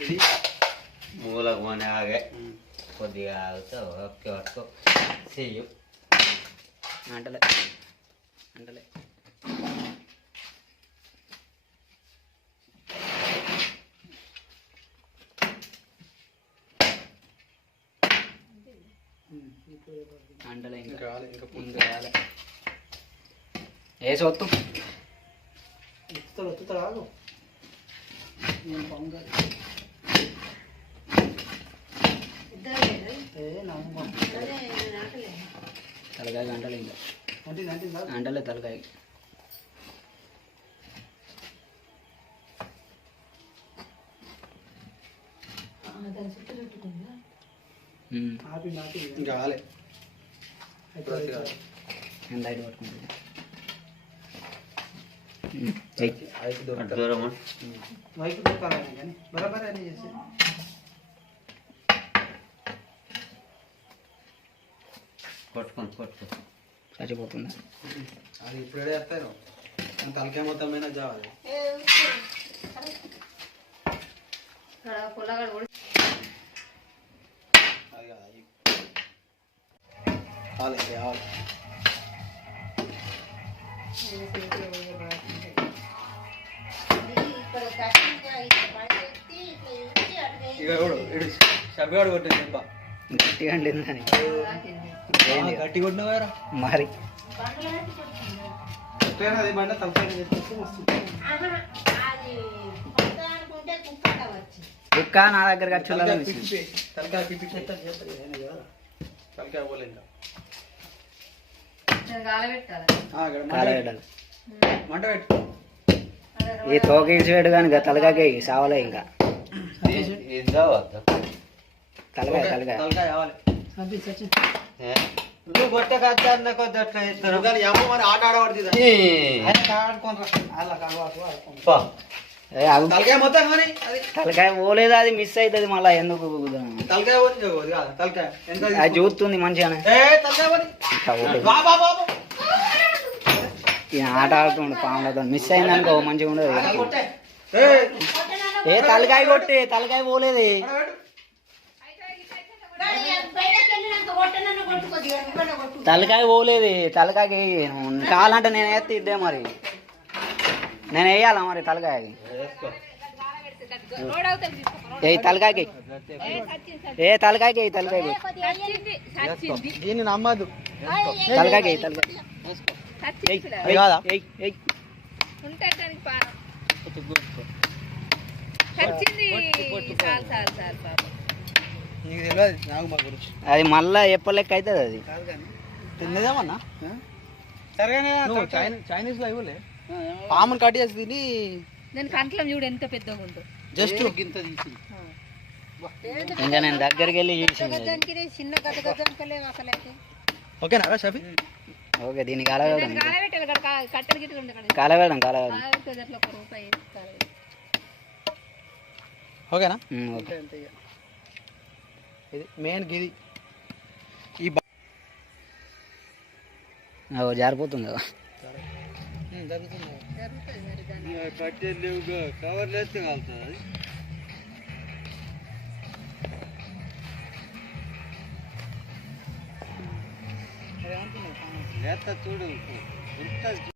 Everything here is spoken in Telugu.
ఇది మూలకు మన ఆగే. కొద్దిగా ఆగుతా ఒక్క వరకు చెయ్యి. అంటలే. అంటలే. అంటలే ఇంకా. ఇంకా రాలే వేసి వత్తు ఎత్తుతాడు ఎత్తుతాడు ఆగు. నేను పొంగ ఏ నమ్మ తలకాయ అంటలే ఇంకా. అంటే అంటే అంటలే తలకాయ. ఇంకా నేను లైట్ పట్టుకుంటుంది దూరము? వైపు దొరకాలని కానీ. బరాబర్ అన్నీ చేసి కొట్టుకొని కొట్టుకో చచ్చిపోతుందా అది ఇప్పుడు వేస్తాను మన తలకాయ మొత్తం మీద జావాలి అది. కావాలి, ఇంకా దెబ్బ. గట్టిగా ఆ, గట్టి కొట్టినవారా మరి. అది బండ? కుక్క నా దగ్గర మంట పెట్టు. ఈ తోక ఇడిచిపెట్టు కానీ ఇక తలకాయకి సావలే ఇంకా. తలకాయ తలకాయ. తలకాయ కావాలి. ఏ? నువ్వు కొట్ట కద్దా అన్న కొద్ది అట్లా అమ్మ మరి ఆట ఆడబడుతుంది. తలకాయ మొత్తం మరి అది. తలకాయ పోలేదు అది మిస్ అవుతుంది మళ్ళీ ఎందుకు తలకాయ తలకాయ. అది చూస్తుంది మంచిగానే. ఆట ఆడుతుండు పాములతో. మిస్ అయిందనుకో మంచిగా ఉండదు. ఏ తలకాయ కొట్టి తలకాయ పోలేదు ఆడ పెట్టు. తలకాయ పోలేదు తలకాయకి కావాలంటే నేను వేస్తే ఇద్దే మరి. నేను వేయాలా మరి తలకాయకి. ఏ తలకాయకి. ఏ తలకాయకి ఎయ్ తలకాయకి. దీన్ని నమ్మద్దు తలకాయకి తలకాయ. ఉంటానికి పానం. నీకు తెలియదు నాకు మా గురించి. అది మళ్ళా ఎప్పలెక్క అవుతుంది అది. కాదు కానీ. తిన్నదేమన్నా చైనీస్లో ఇవ్వలే. పాముని కట్ చేసి తిని దాని కంట్లం చూడు ఎంత పెద్దగా ఉందో. జస్ట్ గింత తీసి ఇంకా నేను దగ్గరికి వెళ్ళి. చిన్న ఓకేనా షఫీ? ఓకే దీనికి కాలవేయడం దాన్ని కాలబెట్టాలి ఇక్కడ కా- కట్టెలు గిట్టలు ఉండే కదా. కాలవేయడం కాలవేయడం కాలబెట్టేది అట్లా ఒక రూపాయి వేసి కాలబెట్టాలి. ఓకేనా? ఓకే. ఇది మెయిన్ గిది. ఈ జారిపోతుంది కదా. కాలుతుంది అది. లేస్తా చూడు.